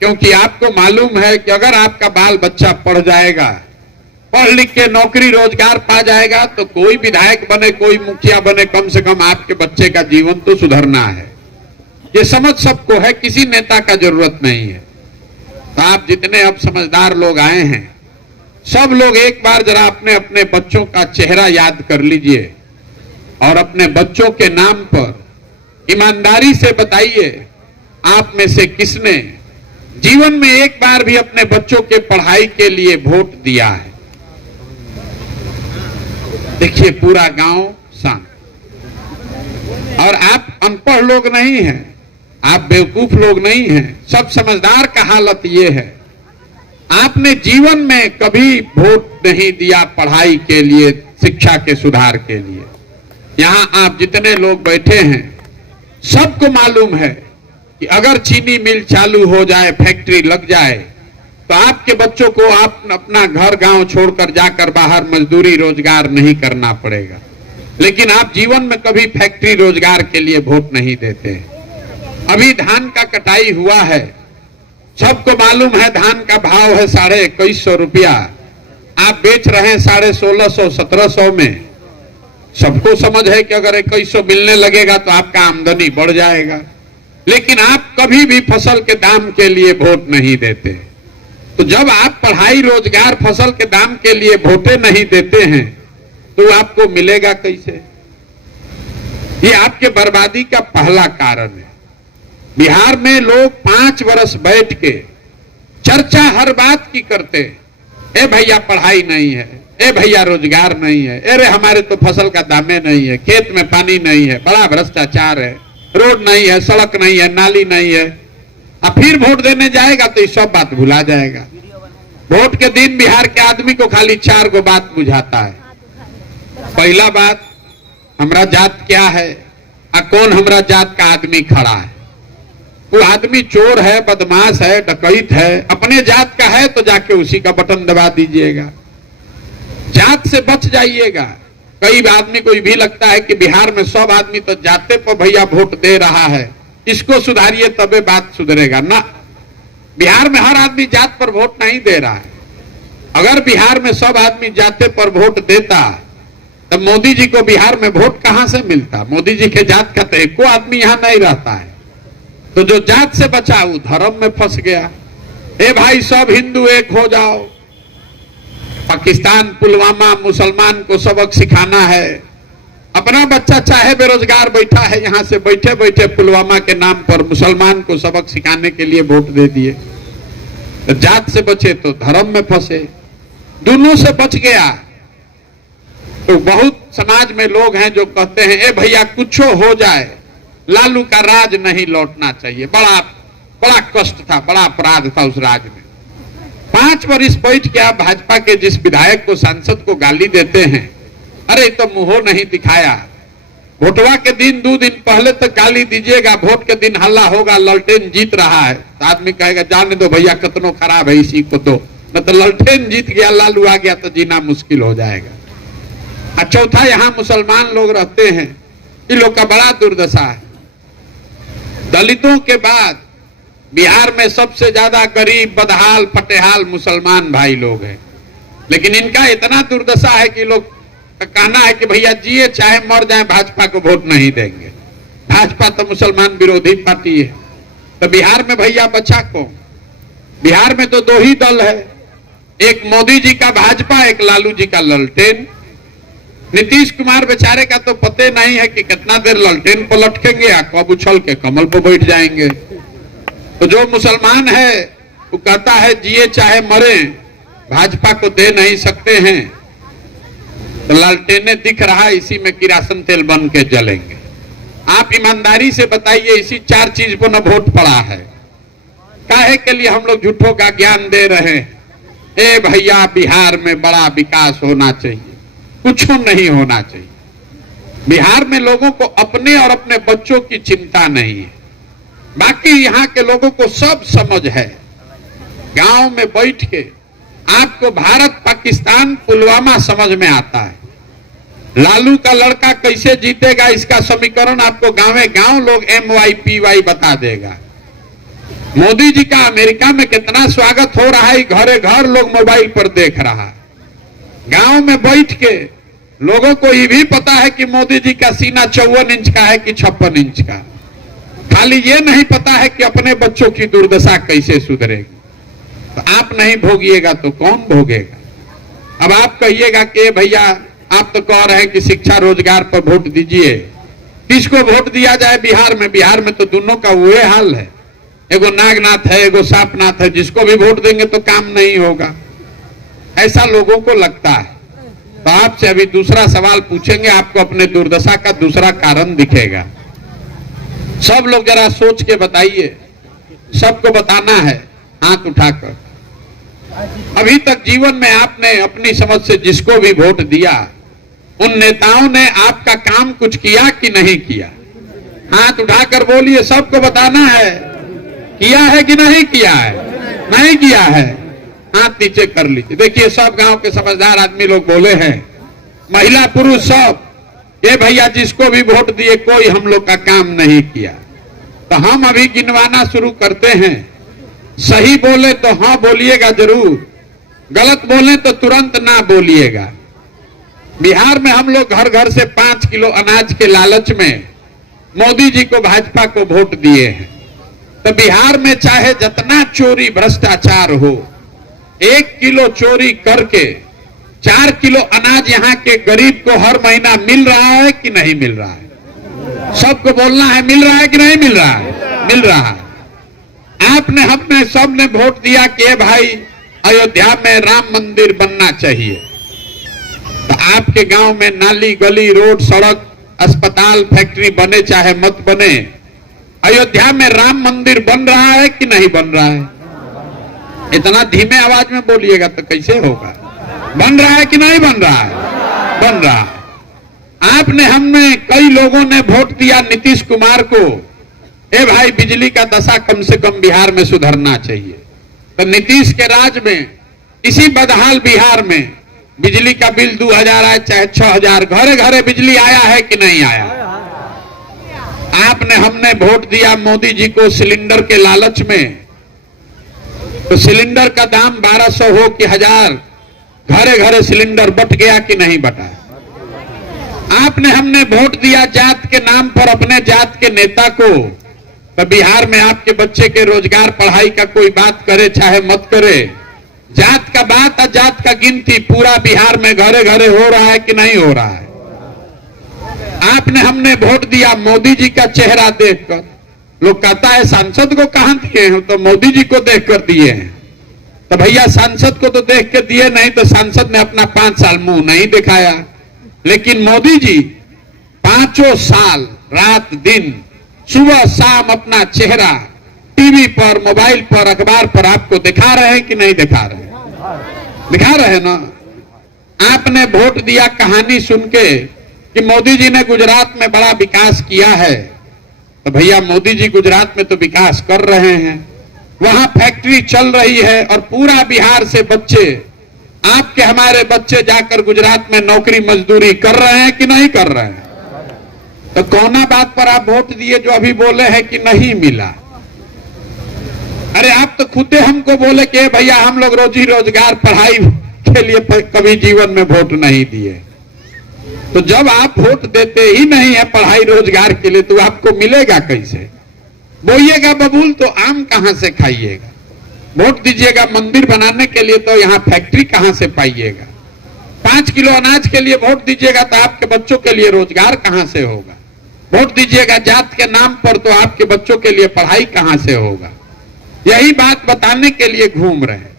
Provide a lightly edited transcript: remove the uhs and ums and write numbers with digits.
क्योंकि आपको मालूम है कि अगर आपका बाल बच्चा पढ़ जाएगा, पढ़ लिख के नौकरी रोजगार पा जाएगा, तो कोई विधायक बने, कोई मुखिया बने, कम से कम आपके बच्चे का जीवन तो सुधरना है। ये समझ सबको है, किसी नेता का जरूरत नहीं है। तो आप जितने अब समझदार लोग आए हैं, सब लोग एक बार जरा अपने अपने बच्चों का चेहरा याद कर लीजिए और अपने बच्चों के नाम पर ईमानदारी से बताइए, आप में से किसने जीवन में एक बार भी अपने बच्चों के पढ़ाई के लिए वोट दिया है। देखिए पूरा गांव शांत। और आप अनपढ़ लोग नहीं हैं, आप बेवकूफ लोग नहीं हैं, सब समझदार का हालत ये है, आपने जीवन में कभी वोट नहीं दिया पढ़ाई के लिए, शिक्षा के सुधार के लिए। यहां आप जितने लोग बैठे हैं, सबको मालूम है कि अगर चीनी मिल चालू हो जाए, फैक्ट्री लग जाए, तो आपके बच्चों को आप अपना घर गांव छोड़कर जाकर बाहर मजदूरी रोजगार नहीं करना पड़ेगा। लेकिन आप जीवन में कभी फैक्ट्री रोजगार के लिए वोट नहीं देते। अभी धान का कटाई हुआ है, सबको मालूम है धान का भाव है 2150 रुपया, आप बेच रहे हैं 1650-1700 में। सबको समझ है कि अगर 2100 मिलने लगेगा तो आपका आमदनी बढ़ जाएगा। लेकिन आप कभी भी फसल के दाम के लिए वोट नहीं देते। तो जब आप पढ़ाई रोजगार फसल के दाम के लिए वोटे नहीं देते हैं, तो आपको मिलेगा कैसे? ये आपके बर्बादी का पहला कारण है। बिहार में लोग 5 वर्ष बैठ के चर्चा हर बात की करते, ए भैया पढ़ाई नहीं है, ए भैया रोजगार नहीं है, अरे हमारे तो फसल का दामे नहीं है, खेत में पानी नहीं है, बड़ा भ्रष्टाचार है, रोड नहीं है, सड़क नहीं है, नाली नहीं है। अब फिर वोट देने जाएगा तो ये सब बात भुला जाएगा। वोट के दिन बिहार के आदमी को खाली 4 गो बात बुझाता है। पहला बात, हमरा जात क्या है, कौन हमरा जात का आदमी खड़ा है। वो आदमी चोर है, बदमाश है, डकैत है, अपने जात का है तो जाके उसी का बटन दबा दीजिएगा। जात से बच जाइएगा। कई आदमी को भी लगता है कि बिहार में सब आदमी तो जाते पर भैया वोट दे रहा है, इसको सुधारिए तबे बात सुधरेगा। ना, बिहार में हर आदमी जात पर वोट नहीं दे रहा है। अगर बिहार में सब आदमी जाते पर वोट देता तो मोदी जी को बिहार में वोट कहां से मिलता? मोदी जी के जात का तो एको आदमी यहां नहीं रहता है। तो जो जात से बचा वो धर्म में फंस गया। ए भाई सब हिंदू एक हो जाओ। पाकिस्तान पुलवामा मुसलमान को सबक सिखाना है। अपना बच्चा चाहे बेरोजगार बैठा है, यहां से बैठे बैठे पुलवामा के नाम पर मुसलमान को सबक सिखाने के लिए वोट दे दिए। तो जात से बचे तो धर्म में फंसे, दोनों से बच गया। तो बहुत समाज में लोग हैं जो कहते हैं ए भैया कुछ हो जाए, लालू का राज नहीं लौटना चाहिए। बड़ा बड़ा कष्ट था, बड़ा अपराध था उस राज में। 5 वर्ष बैठ के आप भाजपा के जिस विधायक को, सांसद को गाली देते हैं, अरे तो मुंह नहीं दिखाया। वोटवा के दिन 2 दिन पहले तक गाली दीजिएगा, वोट के दिन हल्ला होगा ललटेन जीत रहा है तो आदमी कहेगा जाने दो भैया कितनो खराब है इसी को दो, न तो ललटेन जीत गया लालू आ गया तो जीना मुश्किल हो जाएगा। और चौथा, यहाँ मुसलमान लोग रहते हैं, इन लोग का बड़ा दुर्दशा है। दलितों के बाद बिहार में सबसे ज्यादा गरीब बदहाल फटेहाल मुसलमान भाई लोग हैं। लेकिन इनका इतना दुर्दशा है कि लोग का कहना है कि भैया जिए चाहे मर जाए भाजपा को वोट नहीं देंगे। भाजपा तो मुसलमान विरोधी पार्टी है। तो बिहार में भैया बचा कौन? बिहार में तो 2 ही दल है, एक मोदी जी का भाजपा, एक लालू जी का ललटेन। नीतीश कुमार बेचारे का तो पते नहीं है कि कितना देर ललटेन पर लटकेंगे या कब उछल के कमल पर बैठ जाएंगे। तो जो मुसलमान है वो कहता है जिए चाहे मरे भाजपा को दे नहीं सकते हैं। तो लालटेने दिख रहा है, इसी में किरासन तेल बन के जलेंगे। आप ईमानदारी से बताइए, इसी 4 चीज पर न वोट पड़ा है। काहे के लिए हम लोग झूठों का ज्ञान दे रहे हैं? ए भैया बिहार में बड़ा विकास होना चाहिए, कुछ नहीं होना चाहिए। बिहार में लोगों को अपने और अपने बच्चों की चिंता नहीं है। बाकी यहाँ के लोगों को सब समझ है। गांव में बैठ के आपको भारत पाकिस्तान पुलवामा समझ में आता है। लालू का लड़का कैसे जीतेगा इसका समीकरण आपको गांव लोग MYPY बता देगा। मोदी जी का अमेरिका में कितना स्वागत हो रहा है, घरे घर लोग मोबाइल पर देख रहा है। गांव में बैठ के लोगों को ये भी पता है कि मोदी जी का सीना 54 इंच का है कि 56 इंच का। खाली ये नहीं पता है कि अपने बच्चों की दुर्दशा कैसे सुधरेगी। तो आप नहीं भोगिएगा तो कौन भोगेगा। अब आप कहिएगा कि भैया आप तो कह रहे हैं कि शिक्षा रोजगार पर वोट दीजिए, किसको वोट दिया जाए बिहार में? बिहार में तो दोनों का वही हाल है, एगो नागनाथ है, एगो सांपनाथ है, जिसको भी वोट देंगे तो काम नहीं होगा, ऐसा लोगों को लगता है। तो आपसे अभी दूसरा सवाल पूछेंगे, आपको अपने दुर्दशा का दूसरा कारण दिखेगा। सब लोग जरा सोच के बताइए, सबको बताना है हाथ उठाकर। अभी तक जीवन में आपने अपनी समझ से जिसको भी वोट दिया, उन नेताओं ने आपका काम कुछ किया कि नहीं किया? हाथ उठाकर बोलिए, सबको बताना है, किया है कि नहीं किया है? नहीं किया है, हाथ नीचे कर लीजिए। देखिए सब गांव के समझदार आदमी लोग बोले हैं, महिला पुरुष सब, ये भैया जिसको भी वोट दिए कोई हम लोग का काम नहीं किया। तो हम अभी गिनवाना शुरू करते हैं। सही बोले तो हाँ बोलिएगा जरूर, गलत बोले तो तुरंत ना बोलिएगा। बिहार में हम लोग घर घर से 5 किलो अनाज के लालच में मोदी जी को, भाजपा को वोट दिए हैं। तो बिहार में चाहे जितना चोरी भ्रष्टाचार हो, 1 किलो चोरी करके 4 किलो अनाज यहाँ के गरीब को हर महीना मिल रहा है कि नहीं मिल रहा है? सबको बोलना है, मिल रहा है कि नहीं मिल रहा है? मिल रहा है। आपने, हमने, सबने वोट दिया कि भाई अयोध्या में राम मंदिर बनना चाहिए। तो आपके गांव में नाली, गली, रोड, सड़क, अस्पताल, फैक्ट्री बने चाहे मत बने, अयोध्या में राम मंदिर बन रहा है कि नहीं बन रहा है? इतना धीमे आवाज में बोलिएगा तो कैसे होगा। बन रहा है कि नहीं बन रहा है? बन रहा है। आपने, हमने, कई लोगों ने वोट दिया नीतीश कुमार को, ए भाई बिजली का दशा कम से कम बिहार में सुधरना चाहिए। तो नीतीश के राज में इसी बदहाल बिहार में बिजली का बिल 2000 आए चाहे 6000, घरे घरे बिजली आया है कि नहीं आया? आपने, हमने वोट दिया मोदी जी को सिलेंडर के लालच में, तो सिलेंडर का दाम 1200 हो कि 1000, घरे घरे सिलेंडर बट गया कि नहीं बटा? आपने, हमने वोट दिया जात के नाम पर अपने जात के नेता को, तो बिहार में आपके बच्चे के रोजगार पढ़ाई का कोई बात करे चाहे मत करे, जात का बात और जात का गिनती पूरा बिहार में घरे घरे हो रहा है कि नहीं हो रहा है? आपने, हमने वोट दिया मोदी जी का चेहरा देखकर, लोग कहता है सांसद को कहां दिए हैं? तो मोदी जी को देखकर दिए हैं। तो भैया सांसद को तो देख के दिए नहीं, तो सांसद ने अपना 5 साल मुंह नहीं दिखाया, लेकिन मोदी जी 5 साल रात दिन सुबह शाम अपना चेहरा टीवी पर, मोबाइल पर, अखबार पर आपको दिखा रहे हैं कि नहीं दिखा रहे? दिखा रहे हैं ना। आपने वोट दिया कहानी सुन के कि मोदी जी ने गुजरात में बड़ा विकास किया है, तो भैया मोदी जी गुजरात में तो विकास कर रहे हैं, वहां फैक्ट्री चल रही है और पूरा बिहार से बच्चे, आपके हमारे बच्चे जाकर गुजरात में नौकरी मजदूरी कर रहे हैं कि नहीं कर रहे हैं? तो कौना बात पर आप वोट दिए जो अभी बोले हैं कि नहीं मिला? अरे आप तो खुद हमको बोले कि भैया हम लोग रोजी रोजगार पढ़ाई के लिए कभी जीवन में वोट नहीं दिए। तो जब आप वोट देते ही नहीं है पढ़ाई रोजगार के लिए, तो आपको मिलेगा कैसे? बोइएगा बबूल तो आम कहां से खाइएगा? वोट दीजिएगा मंदिर बनाने के लिए, तो यहाँ फैक्ट्री कहां से पाइएगा? 5 किलो अनाज के लिए वोट दीजिएगा तो आपके बच्चों के लिए रोजगार कहां से होगा? वोट दीजिएगा जात के नाम पर, तो आपके बच्चों के लिए पढ़ाई कहां से होगा? यही बात बताने के लिए घूम रहे हैं।